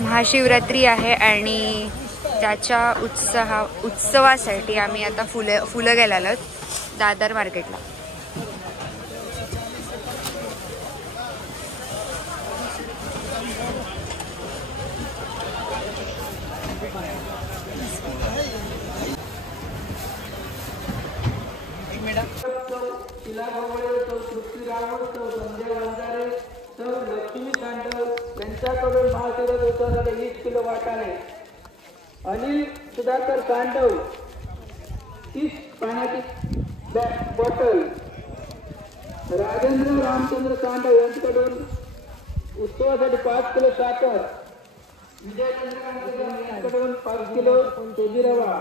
महाशिवरात्री आहे आणि त्याच्या उत्सवासाठी आम्ही आता फुलं घ्यायला आलोत दादर मार्केटला. लक्ष्मी कांडव यांच्याकडून महाशिवरात्रीसाठी 20 किलो वाटाणे. अनिल सुधाकर कांडव 30 पाण्याची बॉटल. राजेंद्र रामचंद्र कांडव यांच्याकडून उत्सवासाठी 5 किलो साखर. विजय चंद्रकांत यांच्याकडून 5 किलो सोजी रवा.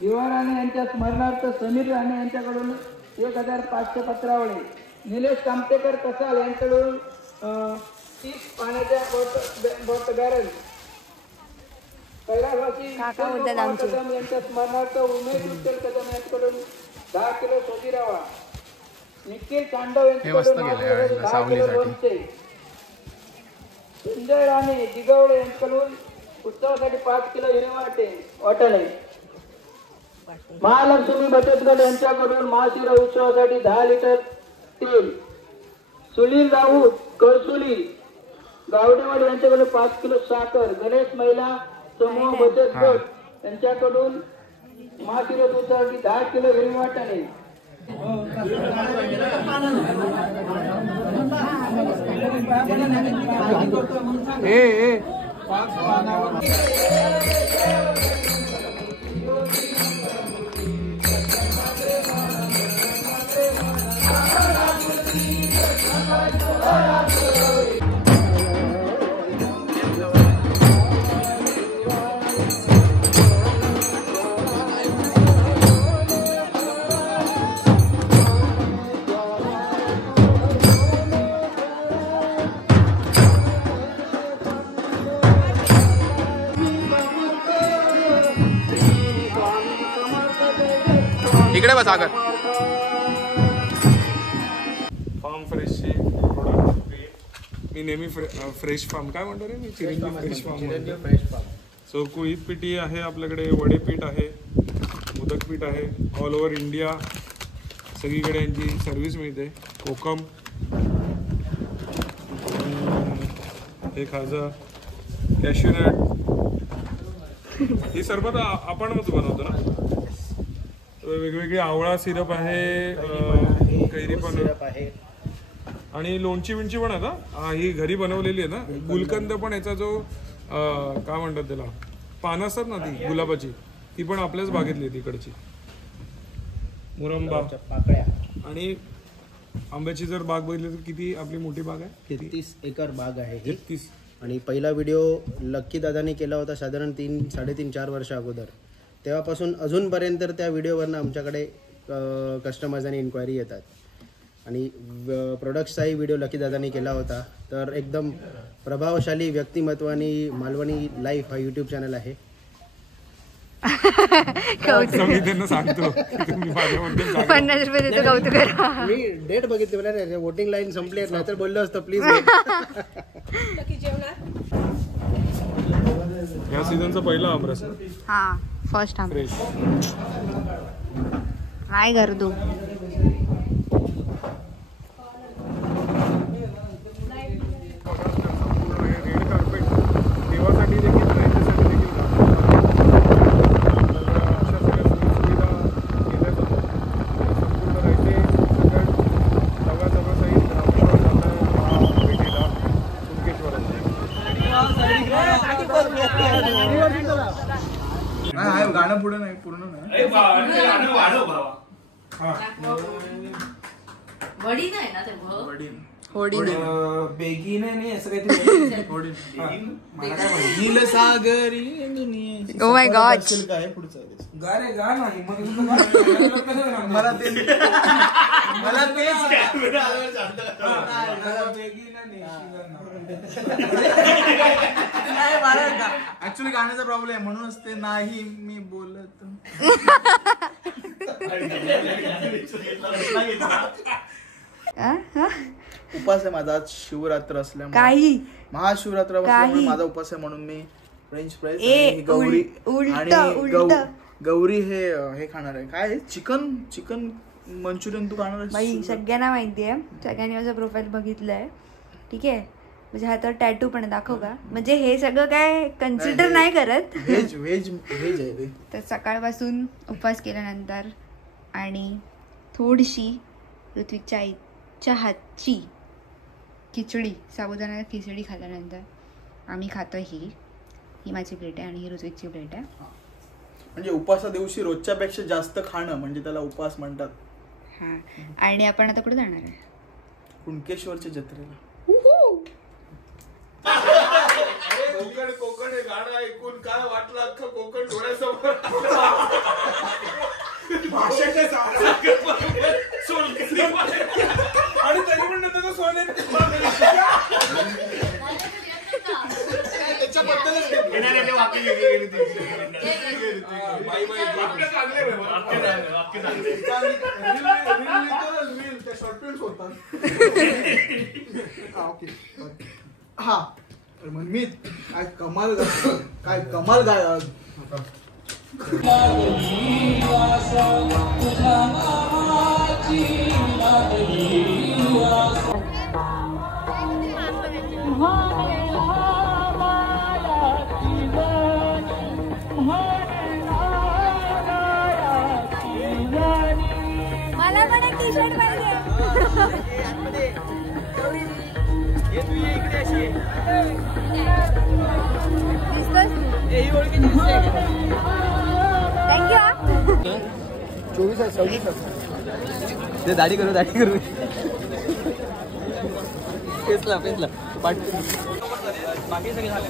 दिवा राणे यांच्या स्मरणार्थ समीर राणे यांच्याकडून 1500 पत्रावळे. निलेश कामतेकर कसाल यांच्याकडून 30 पाण्याच्या बॅरल. कैलासवासी यांच्या स्मरणार्थ उमेश विठ्ठल कदम यांच्याकडून 10 किलो सोजी रवा. निखिल कांडव यांच्याकडून 10 किलो लोणचे. संजय राणे दिगवळे यांच्याकडून उत्सवासाठी 5 किलो हिरे वाटाणे. महालक्ष्मी बचत गट यांच्याकडून महाशिवरात्री उत्सवासाठी 10 लिटर तेल. सुनील राऊत कळसुली गावडेवाडी यांच्याकडून 5 किलो साखर. गणेश महिला समूह बचत गट यांच्याकडून महाशिवरात्री उत्सवासाठी 10 किलो हिरवे वाटाणे. इकडे बस सागर. फार्म फ्रेशचे प्रोडक्ट मी नेहमी फ्रेश फार्म काय म्हणतो रे मी चिरंजीव फ्रेश फार्म. सो कुळीत पिठी आहे आपल्याकडे, वडे पीठ आहे, मोदक पीठ आहे. ऑल ओव्हर इंडिया सगळीकडे यांची सर्व्हिस मिळते. कोकम हे खाजा कॅश्यूनट हे सरबत आपणच बनवतो ना. वेगवेगळे आवळा सिरप आहे, कैरी पण आहे आणि लोणची विणची पण आहे ना. ही घरी बनवलेली आहे ना. गुलकंद पण याचा जो काय म्हणतात त्याला पानं असतात ना ती गुलाबाची, ती पण आपल्याच बागेतली आहे तिकडची. मुरंबा आणि आंब्याची जर बाग बघितली तर किती आपली मोठी बाग आहे. 33 एकर बाग आहे 33. आणि पहिला व्हिडिओ लक्की दादानी केला होता साधारण 3-3.5 वर्ष अगोदर. तेव्हापासून अजूनपर्यंत त्या व्हिडिओवरनं आमच्याकडे कस्टमर्स आणि इन्क्वायरी येतात. आणि प्रोडक्ट्सचाही व्हिडिओ लकी दादानी केला होता. तर एकदम प्रभावशाली व्यक्तिमत्व आणि मालवणी लाईफ हा यूट्यूब चॅनल आहे. सांगतो 50 रुपये देतो कौतुक करा. मी डेट बघितली मला वोटिंग लाईन संपली आहे, नाहीतर बोललो असतं प्लीज. या सीझनचा पहिला आमरस. हा फर्स्ट आमरस. काय कर तू गाणं पुढे नाही पूर्ण नाही. वडी नाही ना ते होडी बेगीने नाही असं काहीतरी. नीलसागरी दुनिया. Oh my God. काय पुढचं गा रे गा नाही मला ते मला ऍक्च्युली गाण्याचा प्रॉब्लेम आहे म्हणूनच ते नाही मी बोलत. उपास आहे माझा आज शिवरात्र असल्यामुळे काही महाशिवरात्र असल्यामुळे माझा उपास आहे म्हणून मी फ्रेंच फ्राईज ए, आणि गौरी उलट. गौरी हे खाणार आहे. काय चिकन मंचुरियन तू खाणार बाई आहेस? सगळ्यांना माहिती आहे, सगळ्यांनी माझं प्रोफाईल बघितलंय. ठीक आहे, म्हणजे हातावर टॅटू पण दाखव का, म्हणजे हे सगळं काय कन्सिडर नाही करत. व्हेज आहे रे. तर सकाळपासून उपवास केल्यानंतर आणि थोडीशी ऋत्विकच्या आईच्या हातची खिचडी, साबुदाणा खिचडी खाल्ल्यानंतर आम्ही खातोय. ही माझी प्लेट आहे आणि ही ऋत्विकची प्लेट आहे. म्हणजे उपवासा दिवशी रोजच्या पेक्षा जास्त खाणं म्हणजे त्याला उपवास म्हणतात. हा, आणि आपण आता कुठे जाणार आहे? कुणकेश्वरच्या जत्रेला. कोकण हे गाणं ऐकून काय वाटलं, अख्खं कोकण डोळ्यासमोर आणि तरी पण नंतर सोने हा मी काय कमाल काय मला पण एक टी शर्ट पाहिजे. थँक्यू. 24 आहे 26 ते दाढी करू पेसला बाकी सगळे झाले.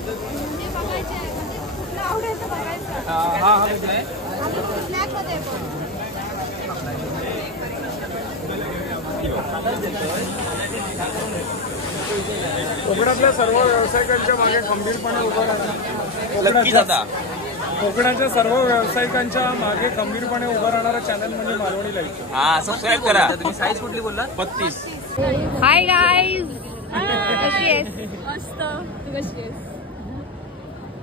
कोकणातल्या सर्व व्यावसायिकांच्या मागे खंबीरपणे उभं राहणार. कोकणाच्या सर्व व्यावसायिकांच्या मागे खंबीरपणे उभं राहणारा चॅनल म्हणजे मालवणी लाईव्ह. हा, सबस्क्राईब करा. तुम्ही साईज कुठली बोलला? 32. हाय गाईज, कशी आहेस? मस्त. तू कशी आहेस?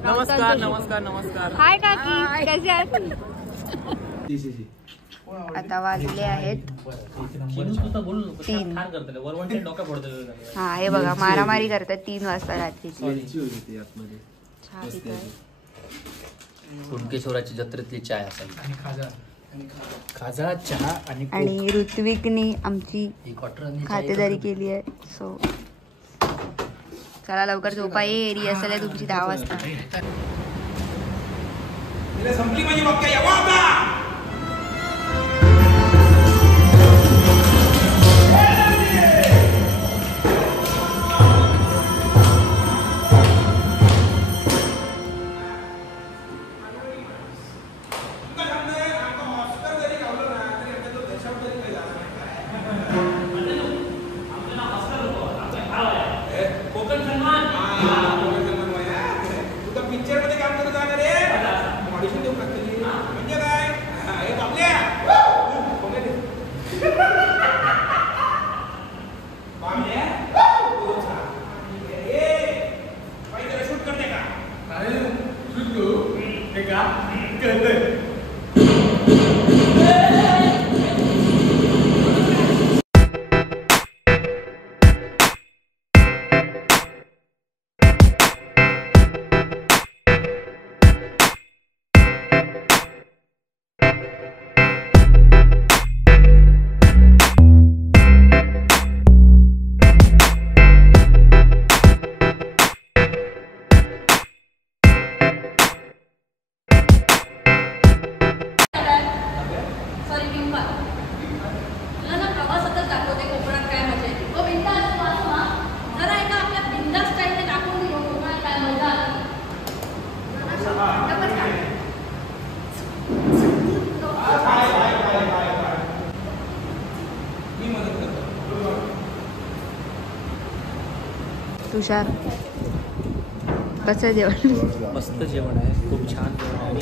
नमस्कार. हाय काकी, कशी आहेस? आता वाजले आहेत 3. हा, हे बघा मारामारी करतात 3 वाजता रात्रीची. कुणकेश्वराची जत्रेतली चाय असायची. खाजा चहा आणि ऋत्विकनी आमची खातेदारी केली आहे. सो चला लवकर झोपा, ये रिहर्सल आहे तुमची 10 वाजता. संपली माझी वाक्य आता. तुषार कसं जेवण? मस्त जेवण आहे, खूप छान जेवण आहे.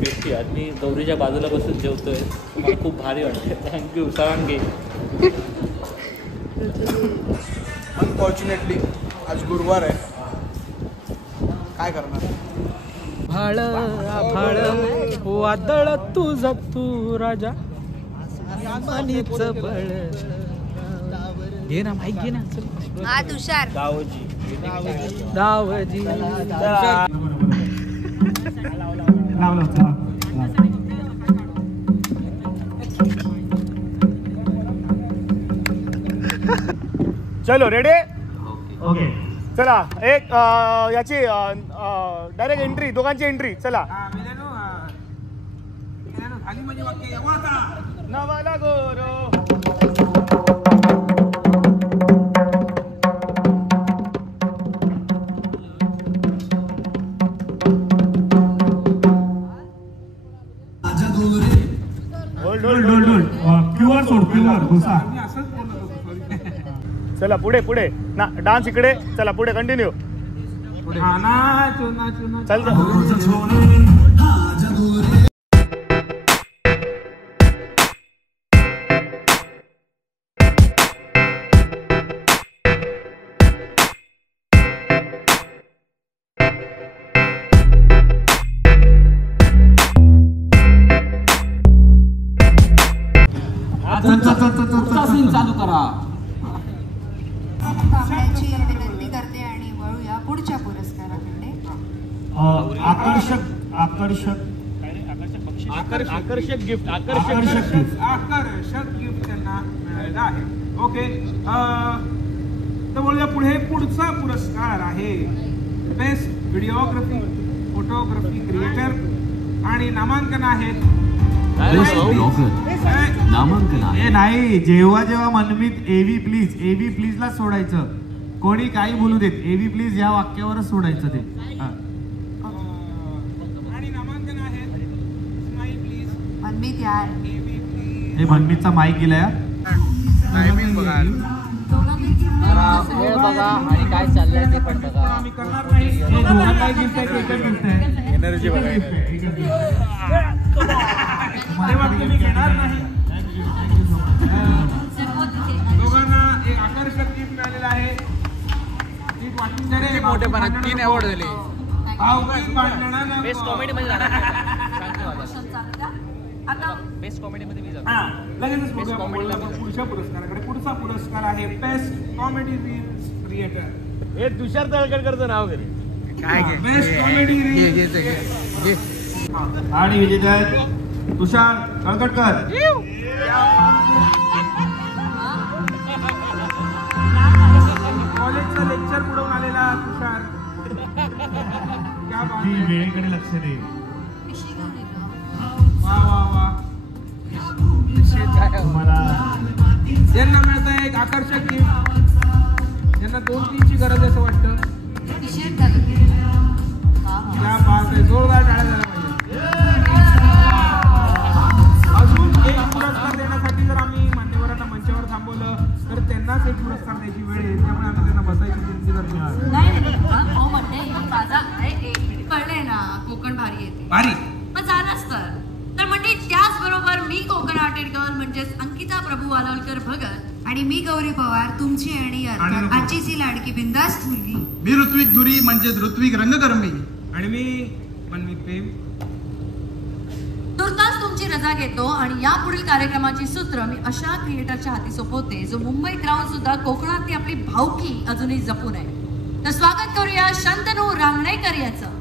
टेस्टी आहे. मी गौरीच्या बाजूला बसून जेवतोय, मला खूप भारी वाटतं. थँक्यू सरांगे. अनफॉर्च्युनेटली आज गुरुवार आहे, काय करणार. भाळ भाळ वादळ तुझ तू राजा मानीच बळ घे ना माईक घे ना. हा तुषार दावजी चलो रेडी. ओके चला एक याची डायरेक्ट एंट्री, दोघांची एंट्री. चला नवाला गोरो क्यूआर सोड क्यूआर घुसा. चला पुढे पुढे ना, डान्स इकडे. चला पुढे कंटिन्यू. चल चालू करा. थांबण्याची विनंती करते आणि वळूया पुढच्या पुरस्काराकडे. आकर्षक गिफ्ट त्यांना मिळालेला आहे. ओके तर बोलूया पुढे. पुढचा पुरस्कार आहे बेस्ट व्हिडिओग्राफी फोटोग्राफी क्रिएटर आणि नामांकन आहेत. नाही, जेव्हा मनमीत एव्ही प्लीज ला सोडायचं. कोणी काही बोलू देत, एव्ही प्लीज या वाक्यावरच सोडायचं ते. आणि नामांकन आहेत स्माईल प्लीज. मनमीत यार हे मनमीतचा माईक गेला या. टायमिंग बघा, वेळ बघा आणि काय चाललंय ते पण बघा. आम्ही करणार नाही. हे दोघांना गिफ्ट आहे, एकच गिफ्ट आहे. एनर्जी बघा. तेव्हा तुम्ही घेणार नाही. दोघांना एक आकर्षक गिफ्ट मिळालेलं आहे. मोठेपणा 3 अवॉर्ड झाले. बेस्ट कॉमेडी मध्ये जाणार. बेस्ट कॉमेडी मध्ये मी जाणार. लगेचच पुढच्या पुरस्काराकडे. पुढचा पुरस्कार आहे बेस्ट कॉमेडी रील्स क्रिएटर. हे तुषार तळकरचं नाव घे. काय घे बेस्ट कॉमेडी रील्स आणि विजेता तुषार तळकटकर. कॉलेजचं लेक्चर बुडवून आलेला तुषार. वेळेकडे लक्ष दे. वा वा वा. यांना मिळत आहे एक आकर्षक गिफ्ट. यांना 2-3ची गरज आहे असं वाटतं. त्या बात आहे, जोरदार टाळ्या झाल्या पाहिजे. अजून एक पुरस्कार देण्यासाठी जर आम्ही मान्यवरांना मंचावर थांबवलं तर त्यांनाच एक पुरस्कार द्यायची वेळ आहे. त्यामुळे आम्ही त्यांना बसायची विनंती करतो. कळले ना, कोकण भारी येते. भारी मग झालंच तर म्हणजे त्याचबरोबर मी कोकण आर्टेड गर्ल म्हणजेच अंकिता प्रभू वालावलकर भगत आणि मी गौरी पवार, तुमची आणि अर्थात आजीची लाडकी बिंदास मुलगी. मी ऋत्विक धुरी म्हणजेच ऋत्विक रंगकर्मी. आणि मी मनमीत प्रेम. तुर्तास तुमची रजा घेतो आणि या पुढील कार्यक्रमाची सूत्र मी अशा क्रिएटरच्या हाती सोपवते जो मुंबईत राहून सुद्धा कोकणातली आपली भावकी अजूनही जपून आहे. तर स्वागत करूया शंतनू रांगणेकर याचं.